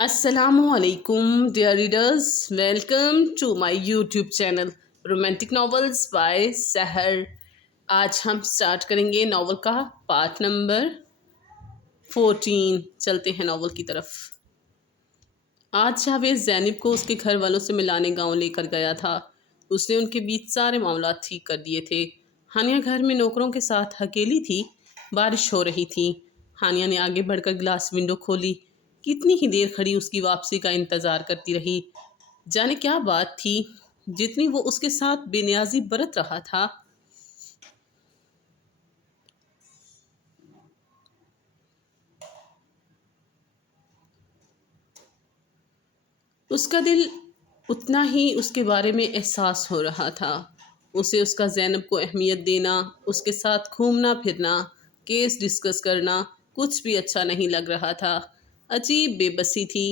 السلام علیکم dear readers, welcome to my YouTube channel romantic novels by Sehar. آج ہم سٹارٹ کریں گے ناول کا پارٹ نمبر 14۔ چلتے ہیں ناول کی طرف۔ آج جاوید زینب کو اس کے گھر والوں سے ملانے گاؤں لے کر گیا تھا۔ اس نے ان کے بیچ سارے معاملات ٹھیک کر دیے تھے۔ ہانیہ گھر میں نوکروں کے ساتھ اکیلی تھی۔ بارش ہو رہی تھی۔ ہانیہ نے آگے بڑھ کر گلاس ونڈو کھولی۔ کتنی ہی دیر کھڑی اس کی واپسی کا انتظار کرتی رہی۔ جانے کیا بات تھی جتنی وہ اس کے ساتھ بے نیازی برت رہا تھا۔ اس کا دل اتنا ہی اس کے بارے میں احساس ہو رہا تھا۔ اسے اس کا زینب کو اہمیت دینا، اس کے ساتھ گھومنا پھرنا، کیس ڈسکس کرنا کچھ بھی اچھا نہیں لگ رہا تھا۔ عجیب بے بسی تھی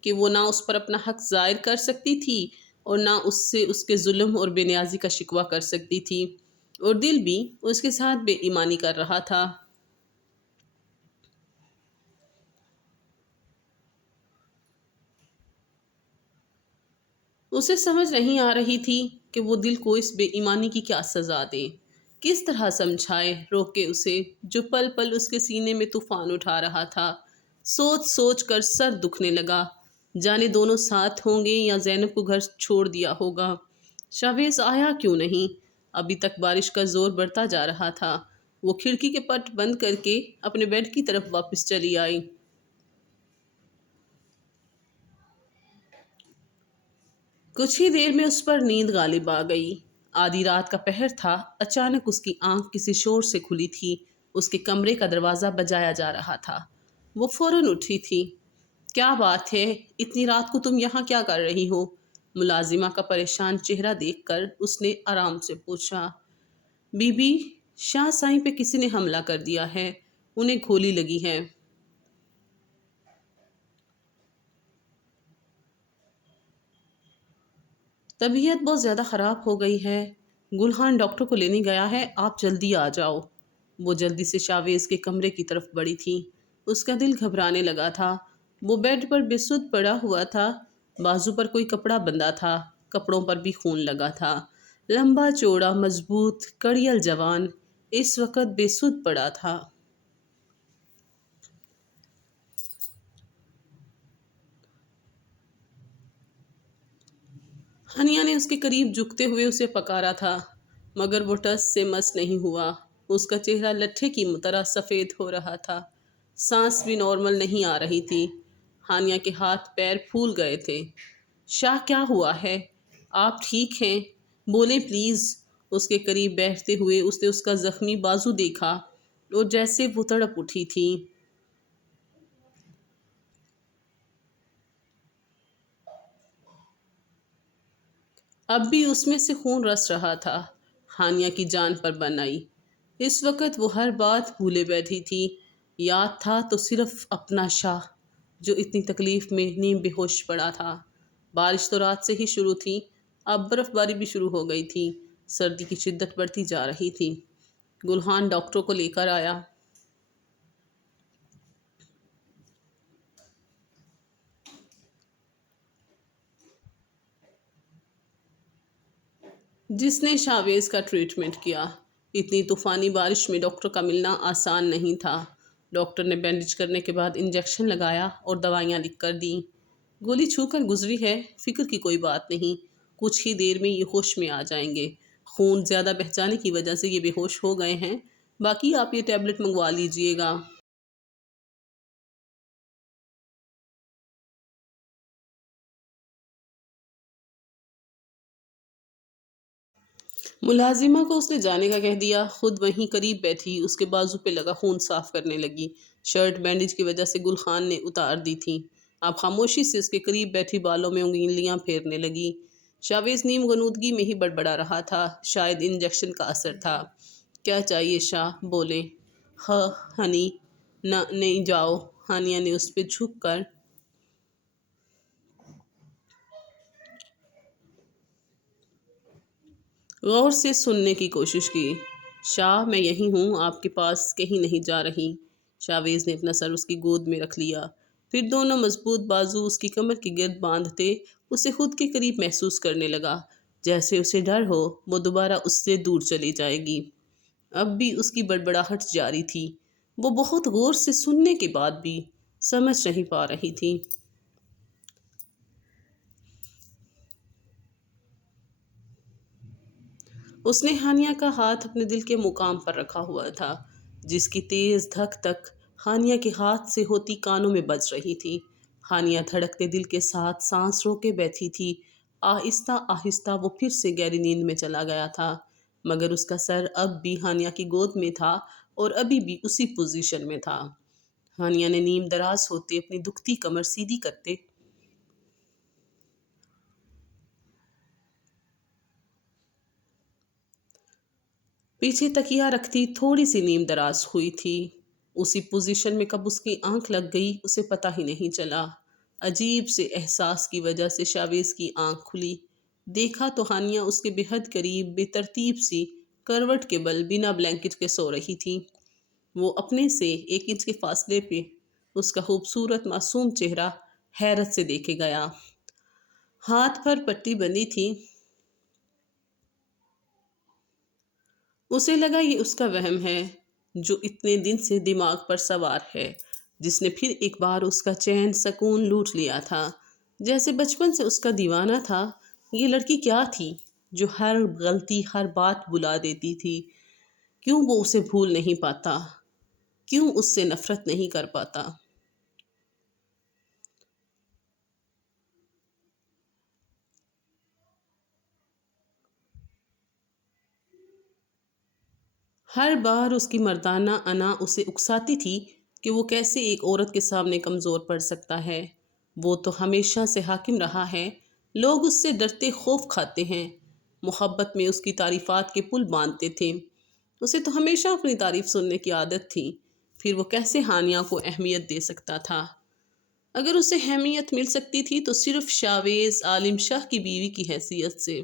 کہ وہ نہ اس پر اپنا حق ظاہر کر سکتی تھی اور نہ اس سے اس کے ظلم اور بے نیازی کا شکوہ کر سکتی تھی، اور دل بھی اس کے ساتھ بے ایمانی کر رہا تھا۔ اسے سمجھ نہیں آ رہی تھی کہ وہ دل کو اس بے ایمانی کی کیا سزا دے، کس طرح سمجھائے، روکے اسے جو پل پل اس کے سینے میں طوفان اٹھا رہا تھا۔ سوچ سوچ کر سر دکھنے لگا۔ جانے دونوں ساتھ ہوں گے یا زینب کو گھر چھوڑ دیا ہوگا۔ شاویز آیا کیوں نہیں؟ ابھی تک بارش کا زور بڑھتا جا رہا تھا۔ وہ کھڑکی کے پٹ بند کر کے اپنے بیڈ کی طرف واپس چلی آئی۔ کچھ ہی دیر میں اس پر نیند غالب آ گئی۔ آدھی رات کا پہر تھا۔ اچانک اس کی آنکھ کسی شور سے کھلی تھی۔ اس کے کمرے کا دروازہ بجایا جا رہا تھا۔ وہ فوراً اٹھی تھی۔ کیا بات ہے؟ اتنی رات کو تم یہاں کیا کر رہی ہو؟ ملازمہ کا پریشان چہرہ دیکھ کر اس نے آرام سے پوچھا۔ بی بی، شاہ سائیں پہ کسی نے حملہ کر دیا ہے، انہیں گولی لگی ہے۔ طبیعت بہت زیادہ خراب ہو گئی ہے۔ گلحان ڈاکٹر کو لینے گیا ہے، آپ جلدی آ جاؤ۔ وہ جلدی سے شاویز کے کمرے کی طرف بڑھی تھی۔ اس کا دل گھبرانے لگا تھا۔ وہ بیڈ پر بے سدھ پڑا ہوا تھا۔ بازو پر کوئی کپڑا بندھا تھا۔ کپڑوں پر بھی خون لگا تھا۔ لمبا چوڑا مضبوط کڑیل جوان اس وقت بے سدھ پڑا تھا۔ ہنیا نے اس کے قریب جھکتے ہوئے اسے پکارا تھا، مگر وہ ٹس سے مس نہیں ہوا۔ اس کا چہرہ لٹھے کی طرح سفید ہو رہا تھا۔ سانس بھی نارمل نہیں آ رہی تھی۔ ہانیہ کے ہاتھ پیر پھول گئے تھے۔ شاہ، کیا ہوا ہے؟ آپ ٹھیک ہیں؟ بولیں پلیز۔ اس کے قریب بیٹھتے ہوئے اس نے اس کا زخمی بازو دیکھا اور جیسے وہ تڑپ اٹھی تھی۔ اب بھی اس میں سے خون رس رہا تھا۔ ہانیہ کی جان پر بن آئی۔ اس وقت وہ ہر بات بھولے بیٹھی تھی۔ یاد تھا تو صرف اپنا شاہ جو اتنی تکلیف میں نیم بے ہوش پڑا تھا۔ بارش تو رات سے ہی شروع تھی، اب برف باری بھی شروع ہو گئی تھی۔ سردی کی شدت بڑھتی جا رہی تھی۔ گلحان ڈاکٹر کو لے کر آیا۔ جس نے شاویز کا ٹریٹمنٹ کیا۔ اتنی طوفانی بارش میں ڈاکٹر کا ملنا آسان نہیں تھا۔ ڈاکٹر نے بینڈیج کرنے کے بعد انجیکشن لگایا اور دوائیاں لکھ کر دیں۔ گولی چھو کر گزری ہے، فکر کی کوئی بات نہیں، کچھ ہی دیر میں یہ ہوش میں آ جائیں گے۔ خون زیادہ بہہ جانے کی وجہ سے یہ بے ہوش ہو گئے ہیں، باقی آپ یہ ٹیبلٹ منگوا لیجئے گا۔ ملازمہ کو اس نے جانے کا کہہ دیا۔ خود وہیں قریب بیٹھی اس کے بازو پہ لگا خون صاف کرنے لگی۔ شرٹ بینڈیج کی وجہ سے گلخان نے اتار دی تھی۔ اب خاموشی سے اس کے قریب بیٹھی بالوں میں انگلیاں پھیرنے لگی۔ شاویز نیم غنودگی میں ہی بڑبڑا رہا تھا۔ شاید انجیکشن کا اثر تھا۔ کیا چاہیے شاہ، بولیں۔ ہاں ہنی، نہ نہیں جاؤ۔ ہانیہ نے اس پہ جھک کر غور سے سننے کی کوشش کی۔ شاہ، میں یہیں ہوں، آپ کے پاس کہیں نہیں جا رہی۔ شاویز نے اپنا سر اس کی گود میں رکھ لیا۔ پھر دونوں مضبوط بازو اس کی کمر کے گرد باندھتے اسے خود کے قریب محسوس کرنے لگا، جیسے اسے ڈر ہو وہ دوبارہ اس سے دور چلی جائے گی۔ اب بھی اس کی بڑبڑاہٹ جاری تھی۔ وہ بہت غور سے سننے کے بعد بھی سمجھ نہیں پا رہی تھی۔ اس نے ہانیہ کا ہاتھ اپنے دل کے مقام پر رکھا ہوا تھا، جس کی تیز دھک تک ہانیہ کے ہاتھ سے ہوتی کانوں میں بج رہی تھی۔ ہانیہ دھڑکتے دل کے ساتھ سانس روکے بیٹھی تھی۔ آہستہ آہستہ وہ پھر سے گہری نیند میں چلا گیا تھا، مگر اس کا سر اب بھی ہانیہ کی گود میں تھا اور ابھی بھی اسی پوزیشن میں تھا۔ ہانیہ نے نیم دراز ہوتے اپنی دکھتی کمر سیدھی کرتے پیچھے تکیا رکھتی تھوڑی سی نیم دراز ہوئی تھی۔ اسی پوزیشن میں کب اس کی آنکھ لگ گئی اسے پتہ ہی نہیں چلا۔ عجیب سے احساس کی وجہ سے شاویز کی آنکھ کھلی۔ دیکھا تو ہانیہ اس کے بے حد قریب بے ترتیب سی کروٹ کے بل بنا بلینکٹ کے سو رہی تھی۔ وہ اپنے سے 1 انچ کے فاصلے پہ اس کا خوبصورت معصوم چہرہ حیرت سے دیکھے گیا۔ ہاتھ پر پٹی بندھی تھی۔ اسے لگا یہ اس کا وہم ہے جو اتنے دن سے دماغ پر سوار ہے، جس نے پھر ایک بار اس کا چین سکون لوٹ لیا تھا۔ جیسے بچپن سے اس کا دیوانہ تھا۔ یہ لڑکی کیا تھی جو ہر غلطی ہر بات بلا دیتی تھی؟ کیوں وہ اسے بھول نہیں پاتا؟ کیوں اس سے نفرت نہیں کر پاتا؟ ہر بار اس کی مردانہ انا اسے اکساتی تھی کہ وہ کیسے ایک عورت کے سامنے کمزور پڑ سکتا ہے۔ وہ تو ہمیشہ سے حاکم رہا ہے، لوگ اس سے ڈرتے خوف کھاتے ہیں، محبت میں اس کی تعریفات کے پل باندھتے تھے۔ اسے تو ہمیشہ اپنی تعریف سننے کی عادت تھی، پھر وہ کیسے ہانیہ کو اہمیت دے سکتا تھا؟ اگر اسے اہمیت مل سکتی تھی تو صرف شاویز عالم شاہ کی بیوی کی حیثیت سے،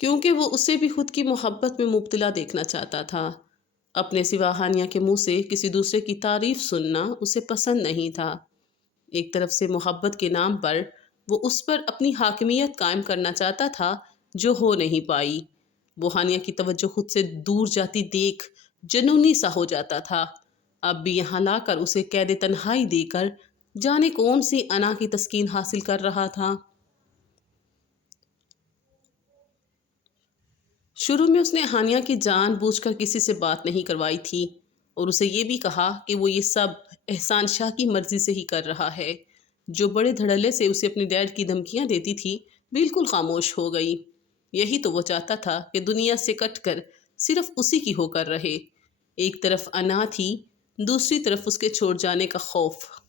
کیونکہ وہ اسے بھی خود کی محبت میں مبتلا دیکھنا چاہتا تھا۔ اپنے سوا ہانیہ کے منہ سے کسی دوسرے کی تعریف سننا اسے پسند نہیں تھا۔ ایک طرف سے محبت کے نام پر وہ اس پر اپنی حاکمیت قائم کرنا چاہتا تھا جو ہو نہیں پائی۔ وہ ہانیہ کی توجہ خود سے دور جاتی دیکھ جنونی سا ہو جاتا تھا۔ اب بھی یہاں لا کر اسے قید تنہائی دے کر جانے کون سی انا کی تسکین حاصل کر رہا تھا۔ شروع میں اس نے ہانیہ کی جان بوجھ کر کسی سے بات نہیں کروائی تھی اور اسے یہ بھی کہا کہ وہ یہ سب احسان شاہ کی مرضی سے ہی کر رہا ہے۔ جو بڑے دھڑلے سے اسے اپنی ڈیڈ کی دھمکیاں دیتی تھی بالکل خاموش ہو گئی۔ یہی تو وہ چاہتا تھا کہ دنیا سے کٹ کر صرف اسی کی ہو کر رہے۔ ایک طرف انا تھی، دوسری طرف اس کے چھوڑ جانے کا خوف۔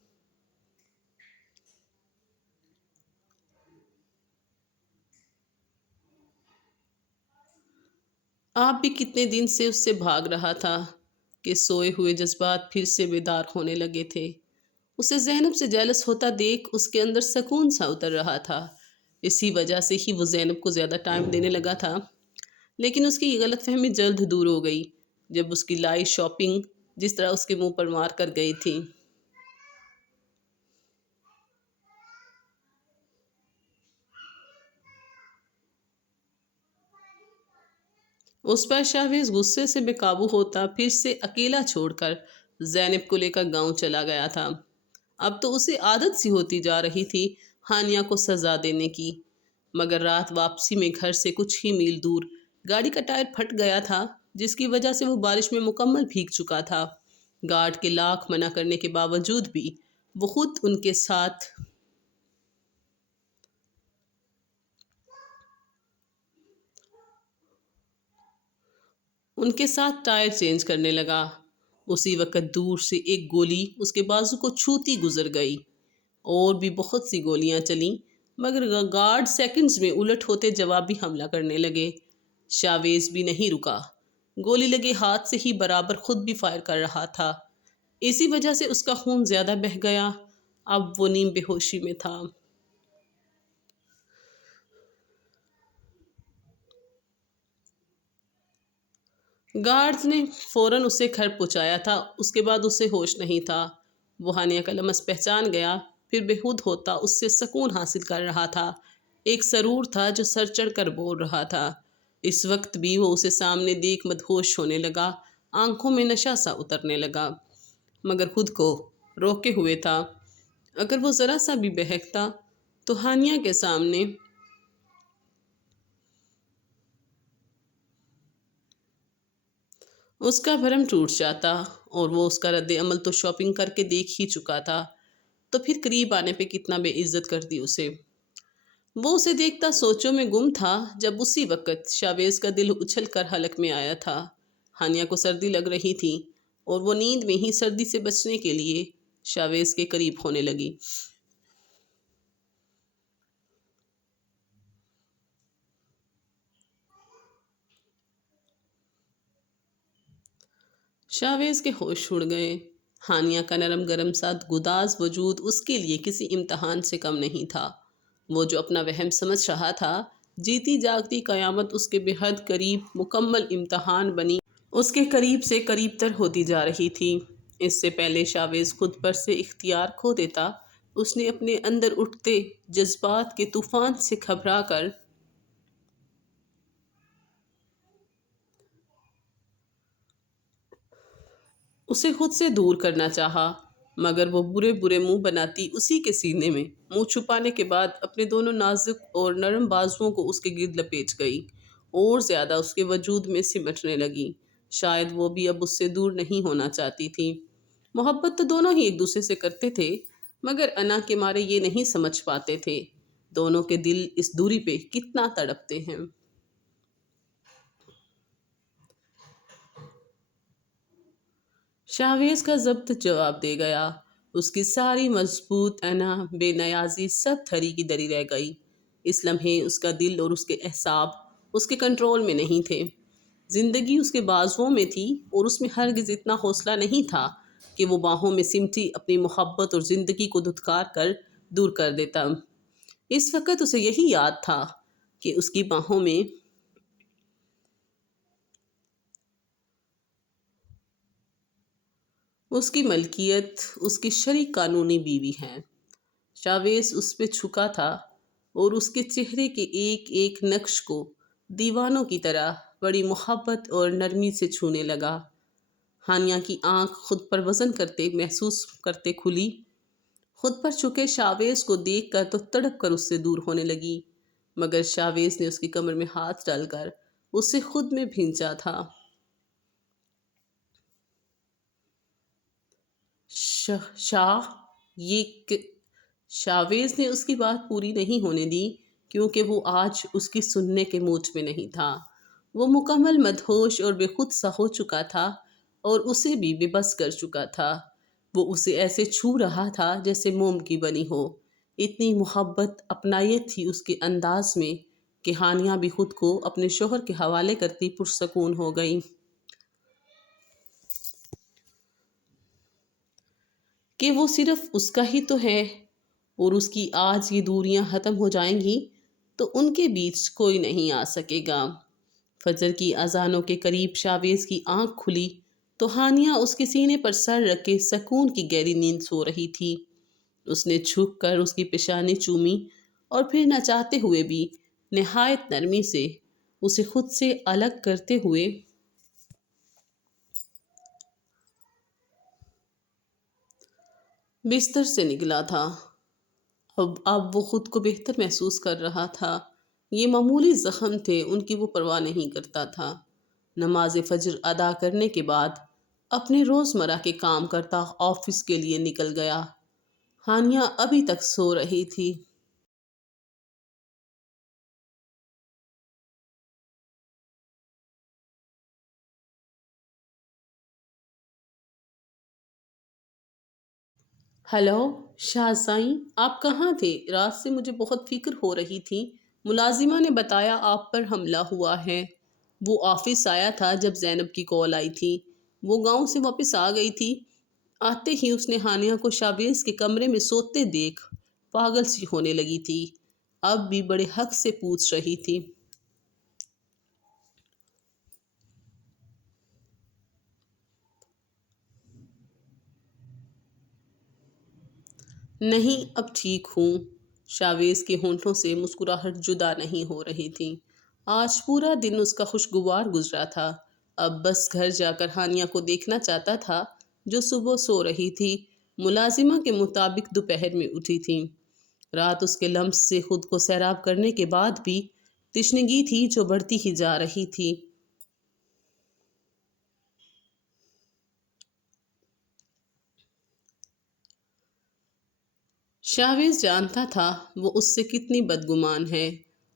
آپ بھی کتنے دن سے اس سے بھاگ رہا تھا کہ سوئے ہوئے جذبات پھر سے بیدار ہونے لگے تھے۔ اسے زینب سے جیلس ہوتا دیکھ اس کے اندر سکون سا اتر رہا تھا۔ اسی وجہ سے ہی وہ زینب کو زیادہ ٹائم دینے لگا تھا، لیکن اس کی یہ غلط فہمی جلد دور ہو گئی جب اس کی لائی شاپنگ جس طرح اس کے منہ پر مار کر گئی تھی۔ اس پر شاہویز غصے سے بے قابو ہوتا پھر سے اکیلا چھوڑ کر زینب کو لے کر گاؤں چلا گیا تھا۔ اب تو اسے عادت سی ہوتی جا رہی تھی ہانیہ کو سزا دینے کی، مگر رات واپسی میں گھر سے کچھ ہی میل دور گاڑی کا ٹائر پھٹ گیا تھا، جس کی وجہ سے وہ بارش میں مکمل بھیگ چکا تھا۔ گارڈ کے لاکھ منع کرنے کے باوجود بھی وہ خود ان کے ساتھ ٹائر چینج کرنے لگا۔ اسی وقت دور سے ایک گولی اس کے بازو کو چھوتی گزر گئی۔ اور بھی بہت سی گولیاں چلیں، مگر گارڈ سیکنڈز میں الٹ ہوتے جوابی حملہ کرنے لگے۔ شاویز بھی نہیں رکا، گولی لگے ہاتھ سے ہی برابر خود بھی فائر کر رہا تھا۔ اسی وجہ سے اس کا خون زیادہ بہہ گیا۔ اب وہ نیم بے ہوشی میں تھا۔ گارڈز نے فوراً اسے گھر پہنچایا تھا، اس کے بعد اسے ہوش نہیں تھا۔ وہ ہانیہ کا لمس پہچان گیا، پھر بے خود ہوتا اس سے سکون حاصل کر رہا تھا۔ ایک سرور تھا جو سر چڑھ کر بول رہا تھا۔ اس وقت بھی وہ اسے سامنے دیکھ مدہوش ہونے لگا، آنکھوں میں نشہ سا اترنے لگا، مگر خود کو روکے ہوئے تھا۔ اگر وہ ذرا سا بھی بہکتا تو ہانیہ کے سامنے اس کا بھرم ٹوٹ جاتا، اور وہ اس کا رد عمل تو شاپنگ کر کے دیکھ ہی چکا تھا، تو پھر قریب آنے پہ کتنا بے عزت کرتی اسے۔ وہ اسے دیکھتا سوچوں میں گم تھا جب اسی وقت شاویز کا دل اچھل کر حلق میں آیا تھا۔ ہانیہ کو سردی لگ رہی تھی، اور وہ نیند میں ہی سردی سے بچنے کے لیے شاویز کے قریب ہونے لگی۔ شاویز کے ہوش اڑ گئے۔ ہانیہ کا نرم گرم سا گداز وجود اس کے لیے کسی امتحان سے کم نہیں تھا۔ وہ جو اپنا وہم سمجھ رہا تھا، جیتی جاگتی قیامت اس کے بے حد قریب مکمل امتحان بنی اس کے قریب سے قریب تر ہوتی جا رہی تھی۔ اس سے پہلے شاویز خود پر سے اختیار کھو دیتا، اس نے اپنے اندر اٹھتے جذبات کے طوفان سے گھبرا کر اسے خود سے دور کرنا چاہا، مگر وہ برے برے منہ بناتی اسی کے سینے میں منہ چھپانے کے بعد اپنے دونوں نازک اور نرم بازوؤں کو اس کے گرد لپیٹ گئی، اور زیادہ اس کے وجود میں سمٹنے لگی۔ شاید وہ بھی اب اس سے دور نہیں ہونا چاہتی تھی۔ محبت تو دونوں ہی ایک دوسرے سے کرتے تھے، مگر انا کے مارے یہ نہیں سمجھ پاتے تھے دونوں کے دل اس دوری پہ کتنا تڑپتے ہیں۔ شاویز کا ضبط جواب دے گیا۔ اس کی ساری مضبوط انا بے نیازی سب دھری کی دری رہ گئی۔ اس لمحے اس کا دل اور اس کے اعصاب اس کے کنٹرول میں نہیں تھے۔ زندگی اس کے بازوؤں میں تھی، اور اس میں ہرگز اتنا حوصلہ نہیں تھا کہ وہ باہوں میں سمٹی اپنی محبت اور زندگی کو دھتکار کر دور کر دیتا۔ اس وقت اسے یہی یاد تھا کہ اس کی باہوں میں اس کی ملکیت، اس کی شریک قانونی بیوی ہے۔ شاویز اس پہ چھکا تھا، اور اس کے چہرے کے ایک ایک نقش کو دیوانوں کی طرح بڑی محبت اور نرمی سے چھونے لگا۔ ہانیہ کی آنکھ خود پر وزن کرتے محسوس کرتے کھلی، خود پر چھکے شاویز کو دیکھ کر تو تڑپ کر اس سے دور ہونے لگی، مگر شاویز نے اس کی کمر میں ہاتھ ڈال کر اسے خود میں بھینچا تھا۔ شاہ یہ شاویز نے اس کی بات پوری نہیں ہونے دی، کیونکہ وہ آج اس کی سننے کے موڈ میں نہیں تھا۔ وہ مکمل مدہوش اور بے خود سا ہو چکا تھا، اور اسے بھی بے بس کر چکا تھا۔ وہ اسے ایسے چھو رہا تھا جیسے موم کی بنی ہو۔ اتنی محبت اپنائیت تھی اس کے انداز میں کہ ہانیہ بھی خود کو اپنے شوہر کے حوالے کرتی پرسکون ہو گئی کہ وہ صرف اس کا ہی تو ہے، اور اس کی آج یہ دوریاں ختم ہو جائیں گی تو ان کے بیچ کوئی نہیں آ سکے گا۔ فجر کی اذانوں کے قریب شاویز کی آنکھ کھلی تو ہانیہ اس کے سینے پر سر رکھ کے سکون کی گہری نیند سو رہی تھی۔ اس نے جھک کر اس کی پیشانی چومی، اور پھر نہ چاہتے ہوئے بھی نہایت نرمی سے اسے خود سے الگ کرتے ہوئے بستر سے نکلا تھا۔ اب وہ خود کو بہتر محسوس کر رہا تھا۔ یہ معمولی زخم تھے، ان کی وہ پرواہ نہیں کرتا تھا۔ نماز فجر ادا کرنے کے بعد اپنے روزمرہ کے کام کرتا آفس کے لیے نکل گیا۔ ہانیہ ابھی تک سو رہی تھی۔ ہلو شاہ سائیں، آپ کہاں تھے؟ رات سے مجھے بہت فکر ہو رہی تھی۔ ملازمہ نے بتایا آپ پر حملہ ہوا ہے۔ وہ آفس آیا تھا جب زینب کی کال آئی تھی۔ وہ گاؤں سے واپس آ گئی تھی۔ آتے ہی اس نے ہانیہ کو شاویز کے کمرے میں سوتے دیکھ پاگل سی ہونے لگی تھی۔ اب بھی بڑے حق سے پوچھ رہی تھی۔ نہیں اب ٹھیک ہوں۔ شاویز کے ہونٹوں سے مسکراہٹ جدا نہیں ہو رہی تھی۔ آج پورا دن اس کا خوشگوار گزرا تھا۔ اب بس گھر جا کر ہانیہ کو دیکھنا چاہتا تھا جو صبح سو رہی تھی۔ ملازمہ کے مطابق دوپہر میں اٹھی تھی۔ رات اس کے لمس سے خود کو سیراب کرنے کے بعد بھی تشنگی تھی جو بڑھتی ہی جا رہی تھی۔ شاویز جانتا تھا وہ اس سے کتنی بدگمان ہے،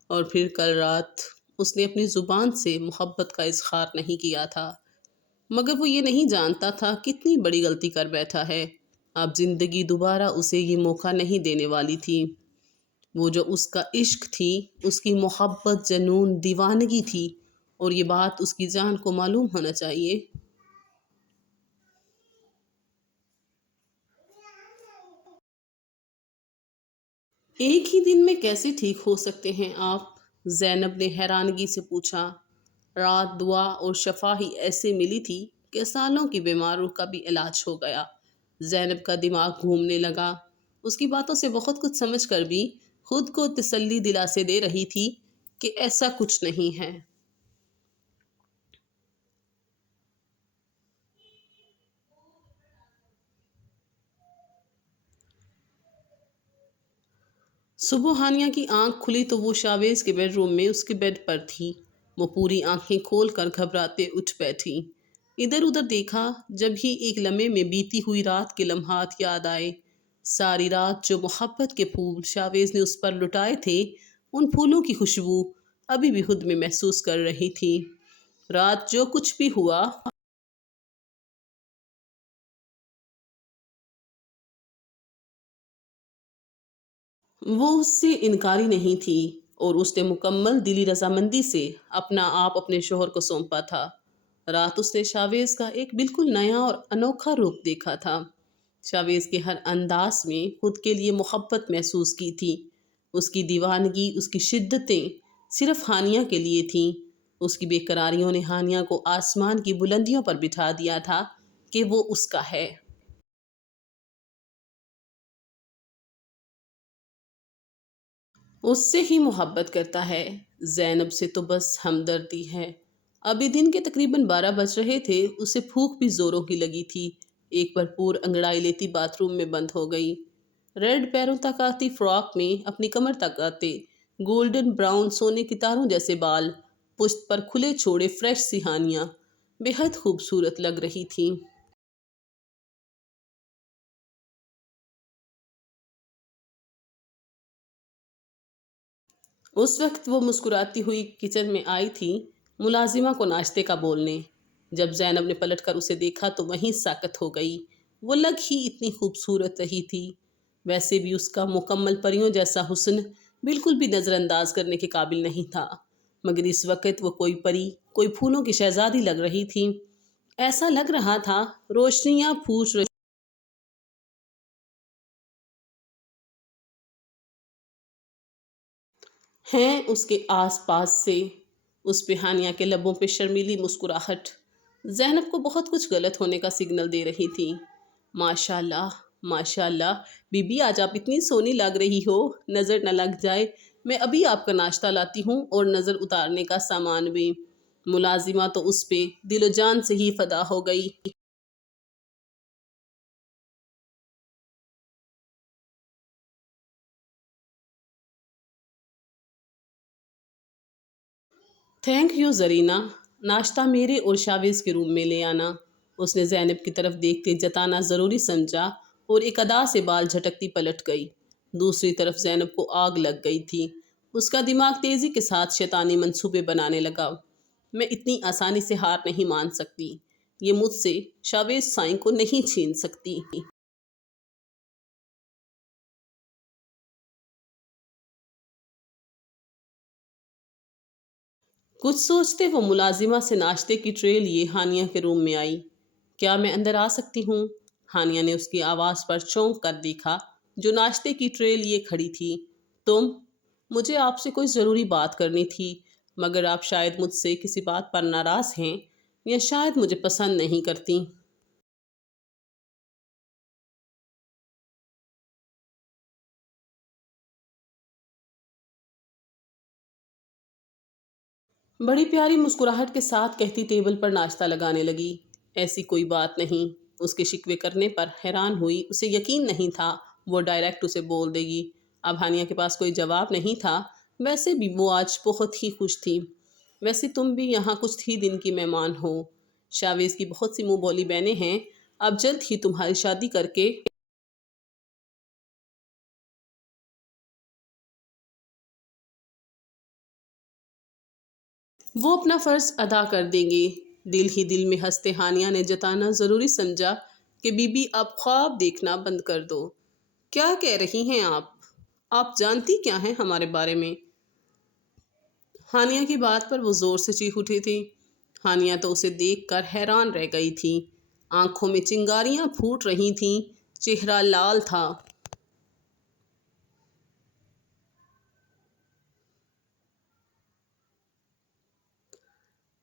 اور پھر کل رات اس نے اپنی زبان سے محبت کا اظہار نہیں کیا تھا، مگر وہ یہ نہیں جانتا تھا کتنی بڑی غلطی کر بیٹھا ہے۔ اب زندگی دوبارہ اسے یہ موقع نہیں دینے والی تھی۔ وہ جو اس کا عشق تھی، اس کی محبت جنون دیوانگی تھی، اور یہ بات اس کی جان کو معلوم ہونا چاہیے۔ ایک ہی دن میں کیسے ٹھیک ہو سکتے ہیں آپ؟ زینب نے حیرانگی سے پوچھا۔ رات دعا اور شفا ہی ایسے ملی تھی کہ سالوں کی بیماروں کا بھی علاج ہو گیا۔ زینب کا دماغ گھومنے لگا۔ اس کی باتوں سے بہت کچھ سمجھ کر بھی خود کو تسلی دلاسے دے رہی تھی کہ ایسا کچھ نہیں ہے۔ صبح ہانیہ کی آنکھ کھلی تو وہ شاویز کے بیڈ روم میں اس کے بیڈ پر تھی۔ وہ پوری آنکھیں کھول کر گھبراتے اٹھ بیٹھی۔ ادھر ادھر دیکھا، جب ہی ایک لمحے میں بیتی ہوئی رات کے لمحات یاد آئے۔ ساری رات جو محبت کے پھول شاویز نے اس پر لٹائے تھے، ان پھولوں کی خوشبو ابھی بھی خود میں محسوس کر رہی تھی۔ رات جو کچھ بھی ہوا، وہ اس سے انکاری نہیں تھی، اور اس نے مکمل دلی رضامندی سے اپنا آپ اپنے شوہر کو سونپا تھا۔ رات اس نے شاویز کا ایک بالکل نیا اور انوکھا روپ دیکھا تھا۔ شاویز کے ہر انداز میں خود کے لیے محبت محسوس کی تھی۔ اس کی دیوانگی، اس کی شدتیں صرف ہانیہ کے لیے تھیں۔ اس کی بے قراریوں نے ہانیہ کو آسمان کی بلندیوں پر بٹھا دیا تھا کہ وہ اس کا ہے۔ اس سے ہی محبت کرتا ہے، زینب سے تو بس ہمدردی ہے۔ ابھی دن کے تقریباً 12 بج رہے تھے، اسے بھوک بھی زوروں کی لگی تھی۔ ایک بھرپور انگڑائی لیتی باتھ روم میں بند ہو گئی۔ ریڈ پیروں تک آتی فراک میں اپنی کمر تک آتے گولڈن براؤن سونے کی تاروں جیسے بال، پشت پر کھلے چھوڑے فریش سی ہانیاں بے حد خوبصورت لگ رہی تھیں۔ اس وقت وہ مسکراتی ہوئی کچن میں آئی تھی ملازمہ کو ناشتے کا بولنے۔ جب زینب نے پلٹ کر اسے دیکھا تو وہیں ساکت ہو گئی۔ وہ لگ ہی اتنی خوبصورت رہی تھی، ویسے بھی اس کا مکمل پریوں جیسا حسن بالکل بھی نظر انداز کرنے کے قابل نہیں تھا، مگر اس وقت وہ کوئی پری، کوئی پھولوں کی شہزادی لگ رہی تھی۔ ایسا لگ رہا تھا روشنیاں پھوٹ رہی ہیں اس کے آس پاس سے۔ اس پہ ہانیہ کے لبوں پہ شرمیلی مسکراہٹ زینب کو بہت کچھ غلط ہونے کا سگنل دے رہی تھی۔ ماشاء اللہ، ماشاء اللہ، بی بی آج آپ اتنی سونی لگ رہی ہو، نظر نہ لگ جائے۔ میں ابھی آپ کا ناشتہ لاتی ہوں اور نظر اتارنے کا سامان بھی۔ ملازمہ تو اس پہ دل و جان سے ہی فدا ہو گئی۔ تھینک یو زرینہ، ناشتہ میرے اور شاویز کے روم میں لے آنا۔ اس نے زینب کی طرف دیکھتے جتانا ضروری سمجھا، اور ایک ادا سے بال جھٹکتی پلٹ گئی۔ دوسری طرف زینب کو آگ لگ گئی تھی۔ اس کا دماغ تیزی کے ساتھ شیطانی منصوبے بنانے لگا۔ میں اتنی آسانی سے ہار نہیں مان سکتی۔ یہ مجھ سے شاویز سائیں کو نہیں چھین سکتی۔ کچھ سوچتے وہ ملازمہ سے ناشتے کی ٹرے لیے ہانیہ کے روم میں آئی۔ کیا میں اندر آ سکتی ہوں؟ ہانیہ نے اس کی آواز پر چونک کر دیکھا جو ناشتے کی ٹرے لیے کھڑی تھی۔ تم؟ مجھے آپ سے کوئی ضروری بات کرنی تھی، مگر آپ شاید مجھ سے کسی بات پر ناراض ہیں، یا شاید مجھے پسند نہیں کرتی۔ بڑی پیاری مسکراہٹ کے ساتھ کہتی ٹیبل پر ناشتہ لگانے لگی۔ ایسی کوئی بات نہیں۔ اس کے شکوے کرنے پر حیران ہوئی، اسے یقین نہیں تھا وہ ڈائریکٹ اسے بول دے گی۔ اب ہانیہ کے پاس کوئی جواب نہیں تھا۔ ویسے بھی وہ آج بہت ہی خوش تھی۔ ویسے تم بھی یہاں کچھ ہی دن کی مہمان ہو۔ شاویز کی بہت سی منہ بولی بہنیں ہیں، اب جلد ہی تمہاری شادی کر کے وہ اپنا فرض ادا کر دیں گے۔ دل ہی دل میں ہنستے ہانیہ نے جتانا ضروری سمجھا کہ بی بی اب خواب دیکھنا بند کر دو۔ کیا کہہ رہی ہیں آپ جانتی کیا ہیں ہمارے بارے میں؟ ہانیہ کی بات پر وہ زور سے چیخ اٹھی تھی۔ ہانیہ تو اسے دیکھ کر حیران رہ گئی تھی۔ آنکھوں میں چنگاریاں پھوٹ رہی تھیں، چہرہ لال تھا۔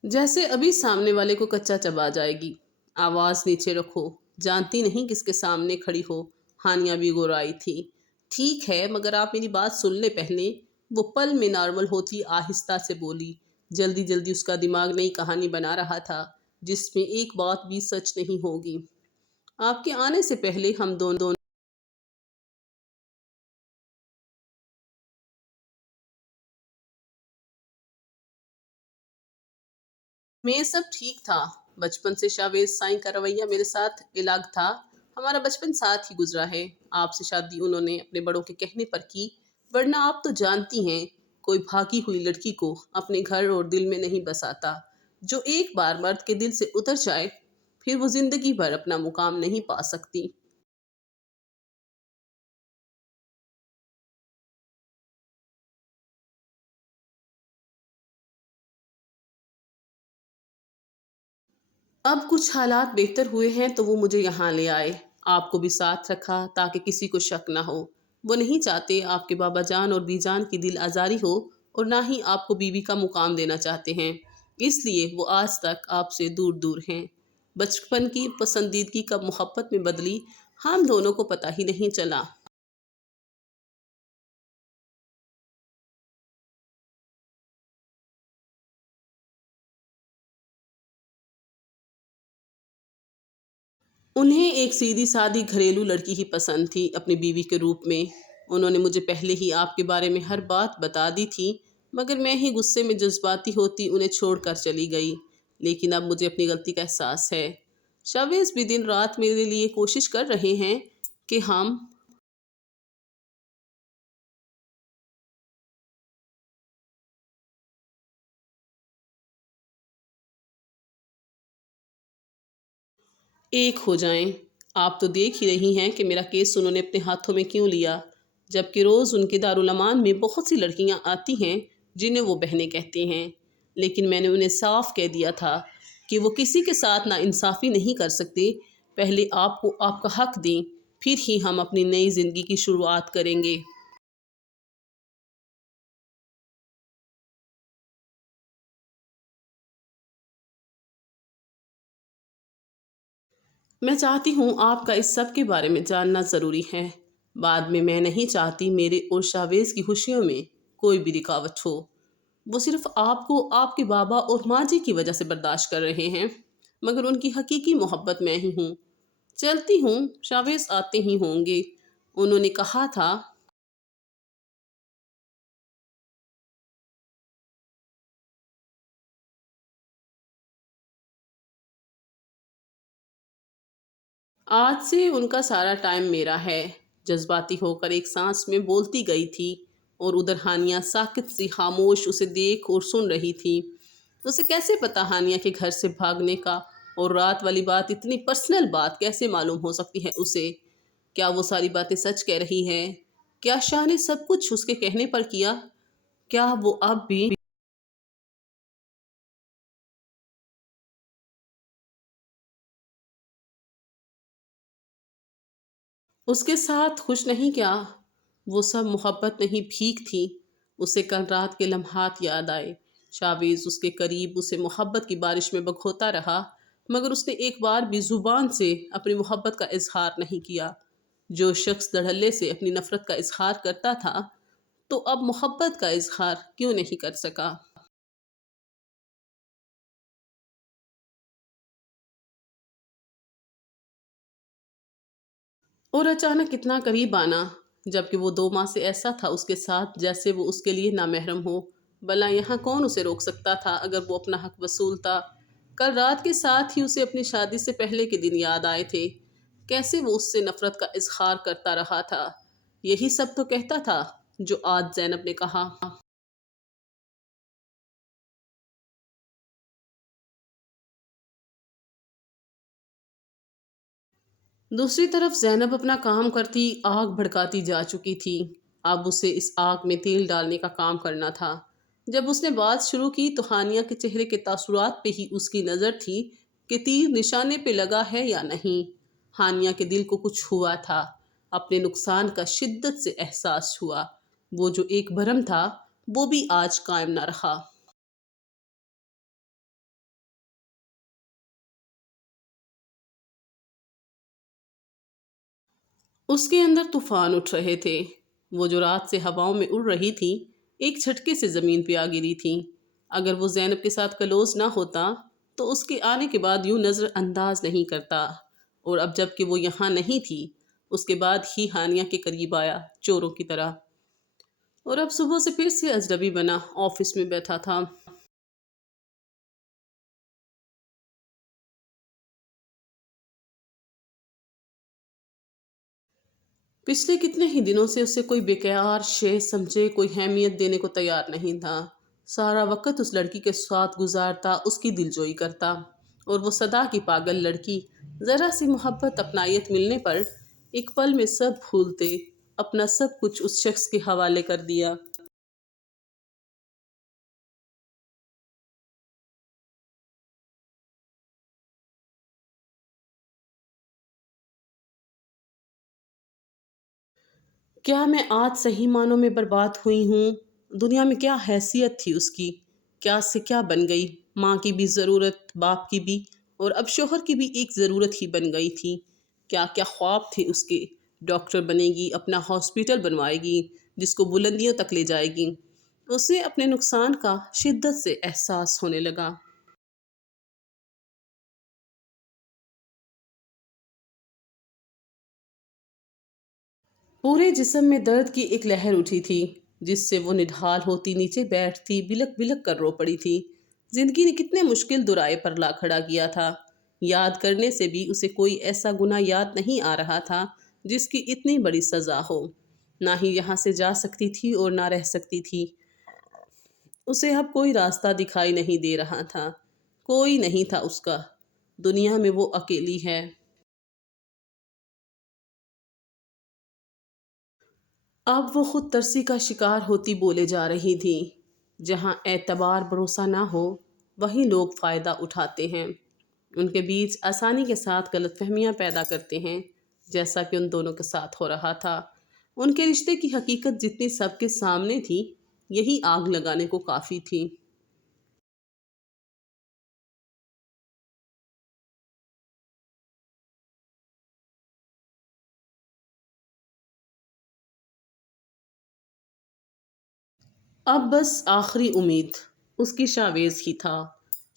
جیسے ابھی سامنے والے کو کچا چبا جائے گی۔ آواز نیچے رکھو، جانتی نہیں کس کے سامنے کھڑی ہو۔ ہانیہ بھی گورائی تھی۔ ٹھیک ہے، مگر آپ میری بات سن لے پہلے۔ وہ پل میں نارمل ہوتی آہستہ سے بولی۔ جلدی جلدی اس کا دماغ نئی کہانی بنا رہا تھا جس میں ایک بات بھی سچ نہیں ہوگی۔ آپ کے آنے سے پہلے ہم دونوں میں سب ٹھیک تھا۔ بچپن سے شاویز سائیں کا رویہ میرے ساتھ الگ تھا۔ ہمارا بچپن ساتھ ہی گزرا ہے۔ آپ سے شادی انہوں نے اپنے بڑوں کے کہنے پر کی، ورنہ آپ تو جانتی ہیں کوئی بھاگی ہوئی لڑکی کو اپنے گھر اور دل میں نہیں بساتا۔ جو ایک بار مرد کے دل سے اتر جائے پھر وہ زندگی بھر اپنا مقام نہیں پا سکتی۔ اب کچھ حالات بہتر ہوئے ہیں تو وہ مجھے یہاں لے آئے۔ آپ کو بھی ساتھ رکھا تاکہ کسی کو شک نہ ہو۔ وہ نہیں چاہتے آپ کے بابا جان اور بی جان کی دل آزاری ہو، اور نہ ہی آپ کو بیوی کا مقام دینا چاہتے ہیں۔ اس لیے وہ آج تک آپ سے دور دور ہیں۔ بچپن کی پسندیدگی کب محبت میں بدلی، ہم دونوں کو پتہ ہی نہیں چلا۔ انہیں ایک سیدھی سادھی گھریلو لڑکی ہی پسند تھی اپنی بیوی کے روپ میں۔ انہوں نے مجھے پہلے ہی آپ کے بارے میں ہر بات بتا دی تھی، مگر میں ہی غصے میں جذباتی ہوتی انہیں چھوڑ کر چلی گئی۔ لیکن اب مجھے اپنی غلطی کا احساس ہے۔ شاویز بھی دن رات میرے لیے کوشش کر رہے ہیں کہ ہم ایک ہو جائیں۔ آپ تو دیکھ ہی رہی ہیں کہ میرا کیس انہوں نے اپنے ہاتھوں میں کیوں لیا، جبکہ روز ان کے دارالامان میں بہت سی لڑکیاں آتی ہیں جنہیں وہ بہنیں کہتے ہیں۔ لیکن میں نے انہیں صاف کہہ دیا تھا کہ وہ کسی کے ساتھ ناانصافی نہیں کر سکتے۔ پہلے آپ کو آپ کا حق دیں، پھر ہی ہم اپنی نئی زندگی کی شروعات کریں گے۔ میں چاہتی ہوں آپ کا اس سب کے بارے میں جاننا ضروری ہے۔ بعد میں نہیں چاہتی میرے اور شاویز کی خوشیوں میں کوئی بھی رکاوٹ ہو۔ وہ صرف آپ کو آپ کے بابا اور ماں جی کی وجہ سے برداشت کر رہے ہیں، مگر ان کی حقیقی محبت میں ہی ہوں۔ چلتی ہوں، شاویز آتے ہی ہوں گے۔ انہوں نے کہا تھا۔ آج سے ان کا سارا ٹائم میرا ہے۔ جذباتی ہو کر ایک سانس میں بولتی گئی تھی، اور ادھر ہانیہ ساکت سی خاموش اسے دیکھ اور سن رہی تھی۔ اسے کیسے پتا ہانیہ کے گھر سے بھاگنے کا، اور رات والی بات، اتنی پرسنل بات کیسے معلوم ہو سکتی ہے اسے؟ کیا وہ ساری باتیں سچ کہہ رہی ہے؟ کیا شاہ نے سب کچھ اس کے کہنے پر کیا؟ کیا وہ اب بھی اس کے ساتھ خوش نہیں؟ کیا وہ سب محبت نہیں بھیک تھی؟ اسے کل رات کے لمحات یاد آئے۔ شاویز اس کے قریب اسے محبت کی بارش میں بکھوتا رہا، مگر اس نے ایک بار بھی زبان سے اپنی محبت کا اظہار نہیں کیا۔ جو شخص دھڑلے سے اپنی نفرت کا اظہار کرتا تھا، تو اب محبت کا اظہار کیوں نہیں کر سکا؟ اور اچانک اتنا قریب آنا، جبکہ وہ 2 ماہ سے ایسا تھا اس کے ساتھ جیسے وہ اس کے لیے نامحرم ہو۔ بھلا یہاں کون اسے روک سکتا تھا اگر وہ اپنا حق وصولتا؟ کل رات کے ساتھ ہی اسے اپنی شادی سے پہلے کے دن یاد آئے تھے، کیسے وہ اس سے نفرت کا اظہار کرتا رہا تھا۔ یہی سب تو کہتا تھا جو آج زینب نے کہا۔ دوسری طرف زینب اپنا کام کرتی آگ بھڑکاتی جا چکی تھی۔ اب اسے اس آگ میں تیل ڈالنے کا کام کرنا تھا۔ جب اس نے بات شروع کی تو ہانیہ کے چہرے کے تاثرات پہ ہی اس کی نظر تھی کہ تیر نشانے پہ لگا ہے یا نہیں۔ ہانیہ کے دل کو کچھ ہوا تھا، اپنے نقصان کا شدت سے احساس ہوا۔ وہ جو ایک بھرم تھا وہ بھی آج قائم نہ رہا۔ اس کے اندر طوفان اٹھ رہے تھے۔ وہ جو رات سے ہواؤں میں اڑ رہی تھی ایک جھٹکے سے زمین پہ آ گری تھی۔ اگر وہ زینب کے ساتھ کلوز نہ ہوتا تو اس کے آنے کے بعد یوں نظر انداز نہیں کرتا، اور اب جب کہ وہ یہاں نہیں تھی اس کے بعد ہی ہانیہ کے قریب آیا چوروں کی طرح، اور اب صبح سے پھر سے اجنبی بنا آفس میں بیٹھا تھا۔ پچھلے کتنے ہی دنوں سے اسے کوئی بیکار شے سمجھے، کوئی اہمیت دینے کو تیار نہیں تھا۔ سارا وقت اس لڑکی کے ساتھ گزارتا، اس کی دلجوئی کرتا، اور وہ صدا کی پاگل لڑکی ذرا سی محبت اپنائیت ملنے پر ایک پل میں سب بھولتے، اپنا سب کچھ اس شخص کے حوالے کر دیا۔ کیا میں آج صحیح معنوں میں برباد ہوئی ہوں؟ دنیا میں کیا حیثیت تھی اس کی؟ کیا سے کیا بن گئی؟ ماں کی بھی ضرورت، باپ کی بھی، اور اب شوہر کی بھی ایک ضرورت ہی بن گئی تھی۔ کیا کیا خواب تھے اس کے؟ ڈاکٹر بنے گی، اپنا ہاسپٹل بنوائے گی جس کو بلندیوں تک لے جائے گی۔ اسے اپنے نقصان کا شدت سے احساس ہونے لگا۔ پورے جسم میں درد کی ایک لہر اٹھی تھی، جس سے وہ نڈھال ہوتی نیچے بیٹھتی، بلک بلک کر رو پڑی تھی۔ زندگی نے کتنے مشکل دورائے پر لا کھڑا کیا تھا۔ یاد کرنے سے بھی اسے کوئی ایسا گناہ یاد نہیں آ رہا تھا جس کی اتنی بڑی سزا ہو۔ نہ ہی یہاں سے جا سکتی تھی اور نہ رہ سکتی تھی۔ اسے اب کوئی راستہ دکھائی نہیں دے رہا تھا۔ کوئی نہیں تھا اس کا۔ دنیا میں وہ اکیلی ہے۔ اب وہ خود ترسی کا شکار ہوتی بولے جا رہی تھی۔ جہاں اعتبار بھروسہ نہ ہو وہیں لوگ فائدہ اٹھاتے ہیں، ان کے بیچ آسانی کے ساتھ غلط فہمیاں پیدا کرتے ہیں، جیسا کہ ان دونوں کے ساتھ ہو رہا تھا۔ ان کے رشتے کی حقیقت جتنی سب کے سامنے تھی، یہی آگ لگانے کو کافی تھی۔ اب بس آخری امید اس کی شاویز ہی تھا۔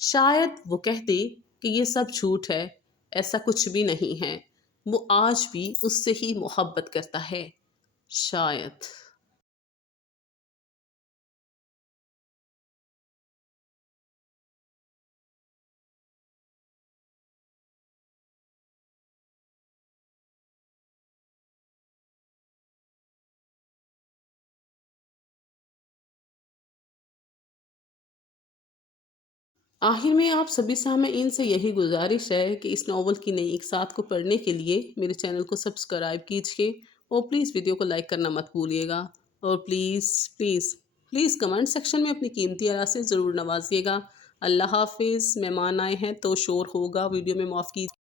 شاید وہ کہتے کہ یہ سب جھوٹ ہے، ایسا کچھ بھی نہیں ہے، وہ آج بھی اس سے ہی محبت کرتا ہے، شاید۔ آخر میں آپ سبھی سامعین سے یہی گزارش ہے کہ اس ناول کی نئی اقساط کو پڑھنے کے لیے میرے چینل کو سبسکرائب کیجیے، اور پلیز ویڈیو کو لائک کرنا مت بھولیے گا، اور please please please comment section میں اپنی قیمتی آراء سے ضرور نوازیے گا۔ اللہ حافظ۔ مہمان آئے ہیں تو شور ہوگا، ویڈیو میں معاف کیجیے۔